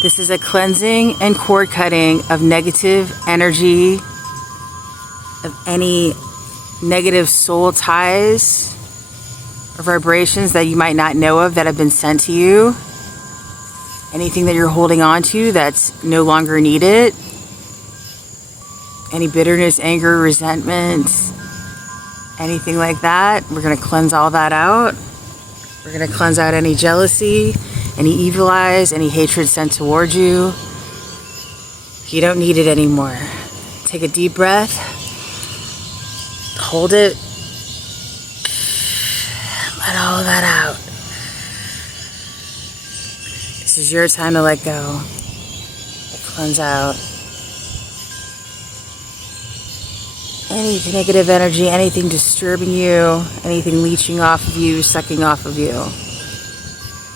This is a cleansing and cord cutting of negative energy, of any negative soul ties or vibrations that you might not know of that have been sent to you. Anything that you're holding on to that's no longer needed. Any bitterness, anger, resentment, anything like that. We're going to cleanse all that out. We're going to cleanse out any jealousy, any evil eyes, any hatred sent towards you. You don't need it anymore. Take a deep breath. Hold it. Let all of that out. This is your time to let go. Cleanse out any negative energy, anything disturbing you, anything leeching off of you, sucking off of you.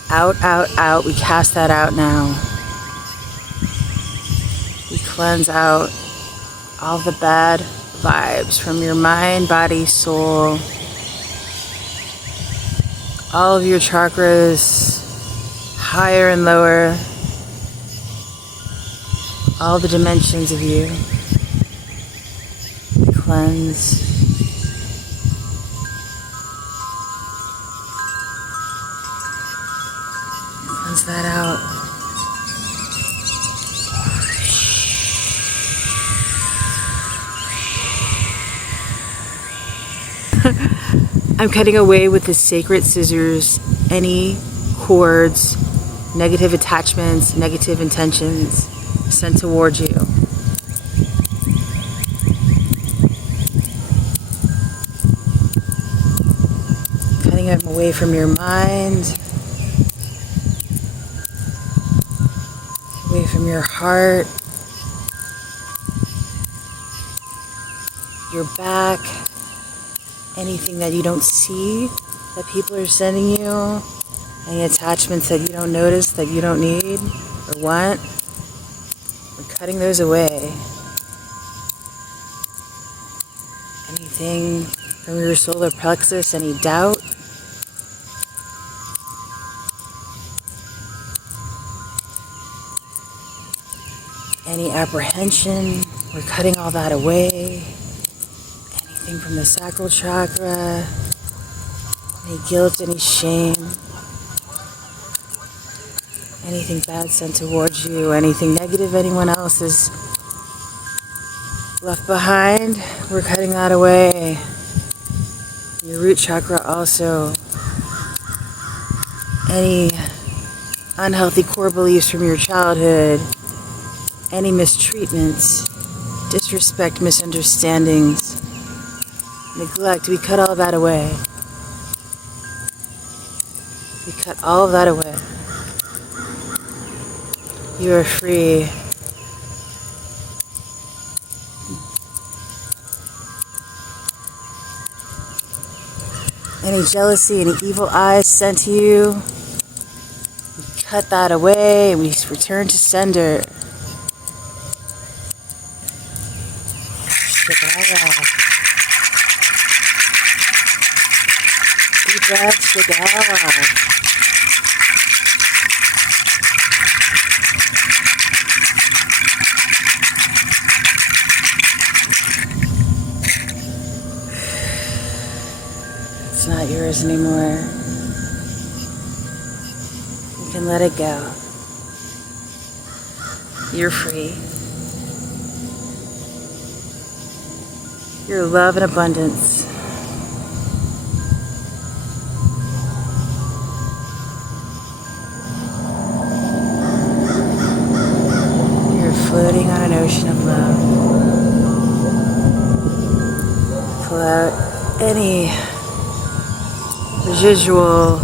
Out, out, out. We cast that out now. We cleanse out all the bad vibes from your mind, body, soul. All of your chakras, higher and lower. All the dimensions of you. Cleanse. Cleanse that out. I'm cutting away with the sacred scissors any cords, negative attachments, negative intentions sent towards you. Cutting them away from your mind, away from your heart, your back, anything that you don't see that people are sending you, any attachments that you don't notice, that you don't need or want. We're cutting those away. Anything from your solar plexus, any doubt, any apprehension, we're cutting all that away. Anything from the sacral chakra, any guilt, any shame, anything bad sent towards you, anything negative anyone else has left behind, we're cutting that away. Your root chakra also. Any unhealthy core beliefs from your childhood, any mistreatments, disrespect, misunderstandings, neglect, we cut all that away. We cut all of that away. You are free. Any jealousy, any evil eyes sent to you, we cut that away and we return to sender. Take it all off. Deep breaths, take it all off. It's not yours anymore. You can let it go. You're free. You're love and abundance. You're floating on an ocean of love. Pull out any residual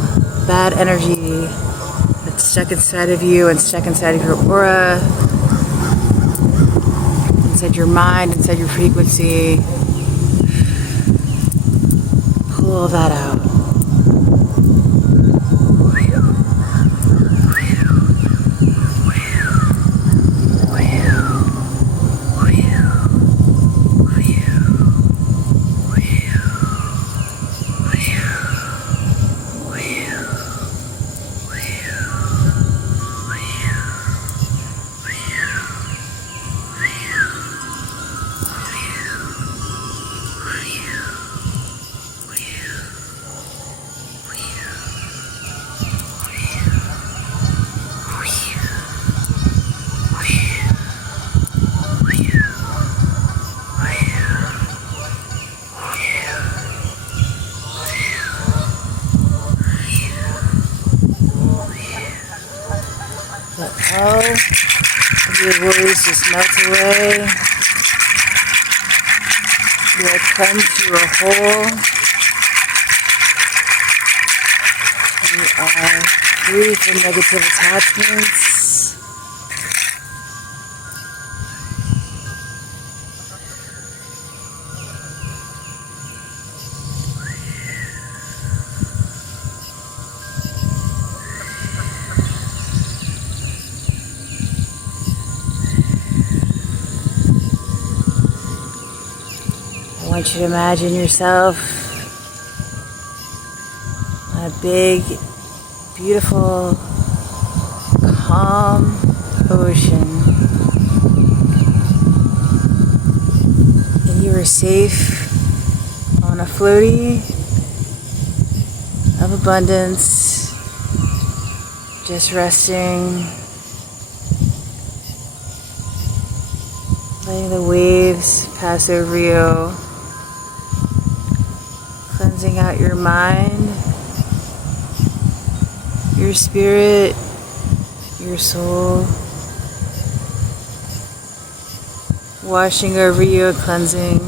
bad energy that's stuck inside of you and stuck inside of your aura, inside your mind, inside your frequency. Pull all that out. all of your worries just melt away. You are cleansed, you are whole. You are free from negative attachments. I want you to imagine yourself on a big, beautiful, calm ocean. And you are safe on a floaty of abundance, just resting, letting the waves pass over you, cleansing out your mind, your spirit, your soul, washing over you, cleansing.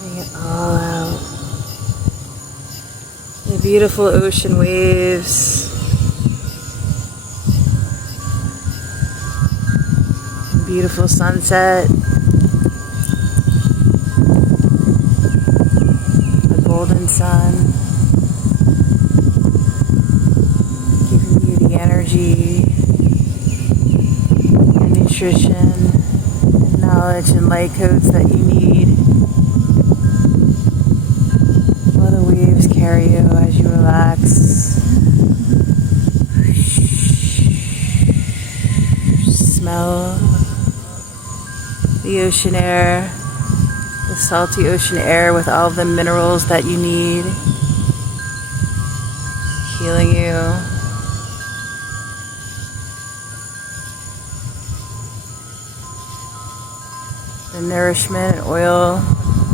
Letting it all out. The beautiful ocean waves. Beautiful sunset, a golden sun, giving you the energy and nutrition, and knowledge and light codes that you need, while the waves carry you as you relax. Smell the ocean air, the salty ocean air with all the minerals that you need, healing you. The nourishment and oil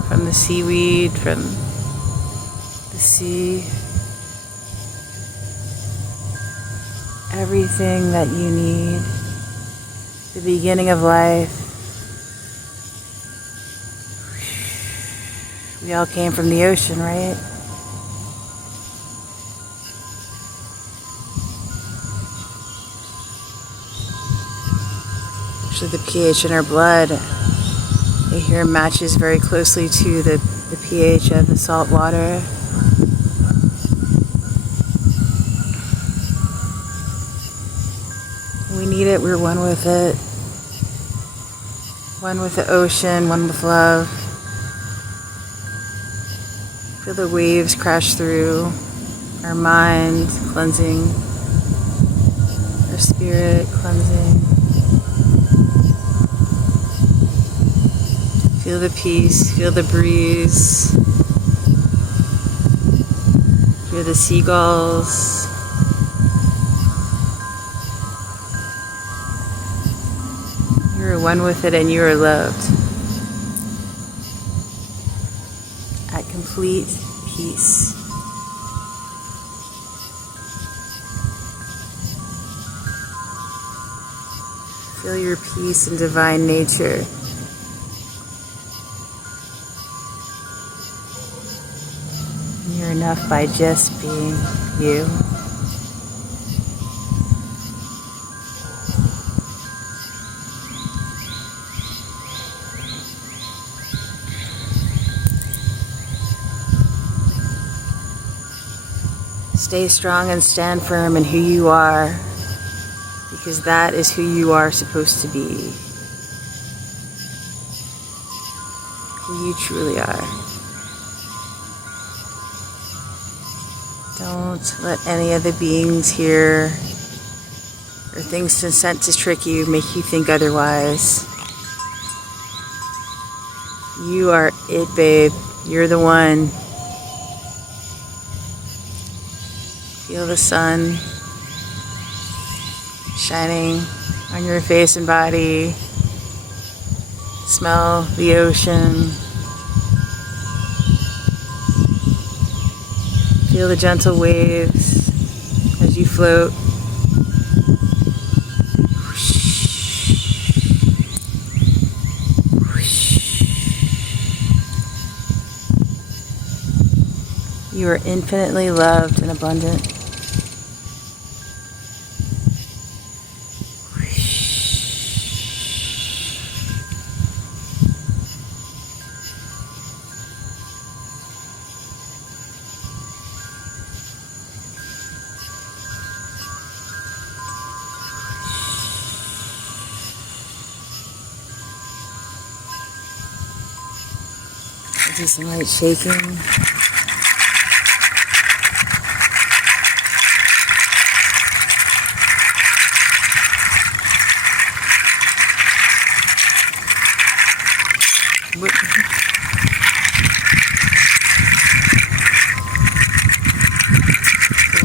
from the seaweed, from the sea. Everything that you need. The beginning of life. We all came from the ocean, right? Actually, the pH in our blood, I hear, matches very closely to the pH of the salt water. We need it, we're one with it. One with the ocean, one with love. Feel the waves crash through our mind, cleansing, our spirit, cleansing. Feel the peace, feel the breeze, hear the seagulls. You are one with it and you are loved. At complete peace. Feel your peace and divine nature. You're enough by just being you. Stay strong and stand firm in who you are, because that is who you are supposed to be. Who you truly are. Don't let any of the beings here or things sent to trick you make you think otherwise. You are it, babe. You're the one. Feel the sun shining on your face and body. Smell the ocean. Feel the gentle waves as you float. You are infinitely loved and abundant. Do some light shaking.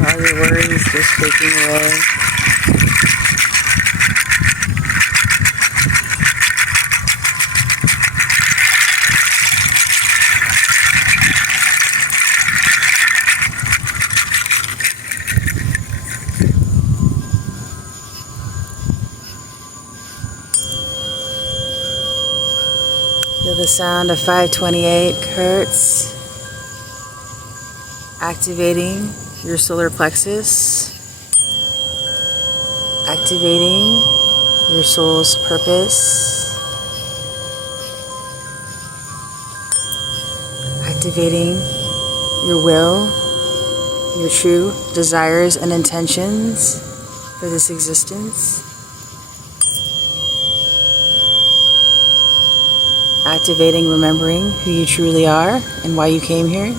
All your worries just shaking away. Feel the sound of 528 hertz activating your solar plexus, activating your soul's purpose, activating your will, your true desires and intentions for this existence. Activating, remembering who you truly are and why you came here.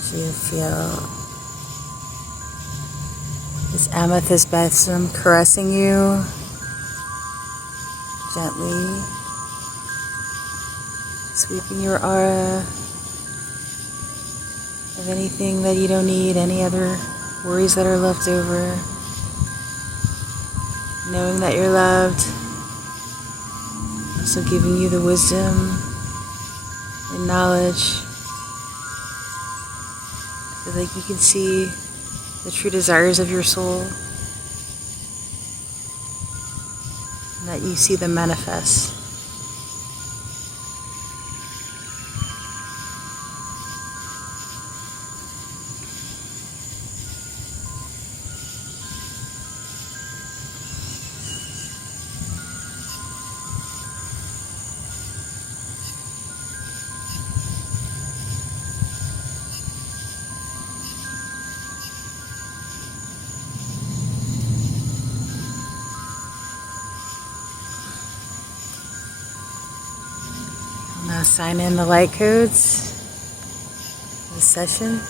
So you feel this amethyst balsam caressing you gently, sweeping your aura of anything that you don't need, any other worries that are left over. Knowing that you're loved, also giving you the wisdom and knowledge so that you can see the true desires of your soul and that you see them manifest. Now sign in the light codes for the session.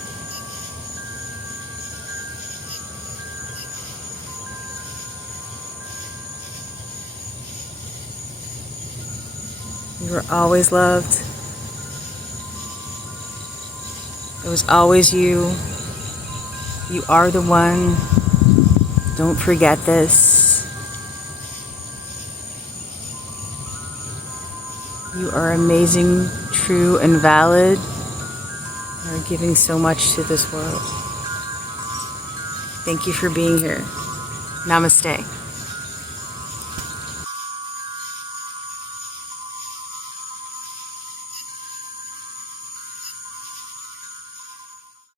You were always loved. It was always you. You are the one. Don't forget this. You are amazing, true, and valid. You are giving so much to this world. Thank you for being here. Namaste.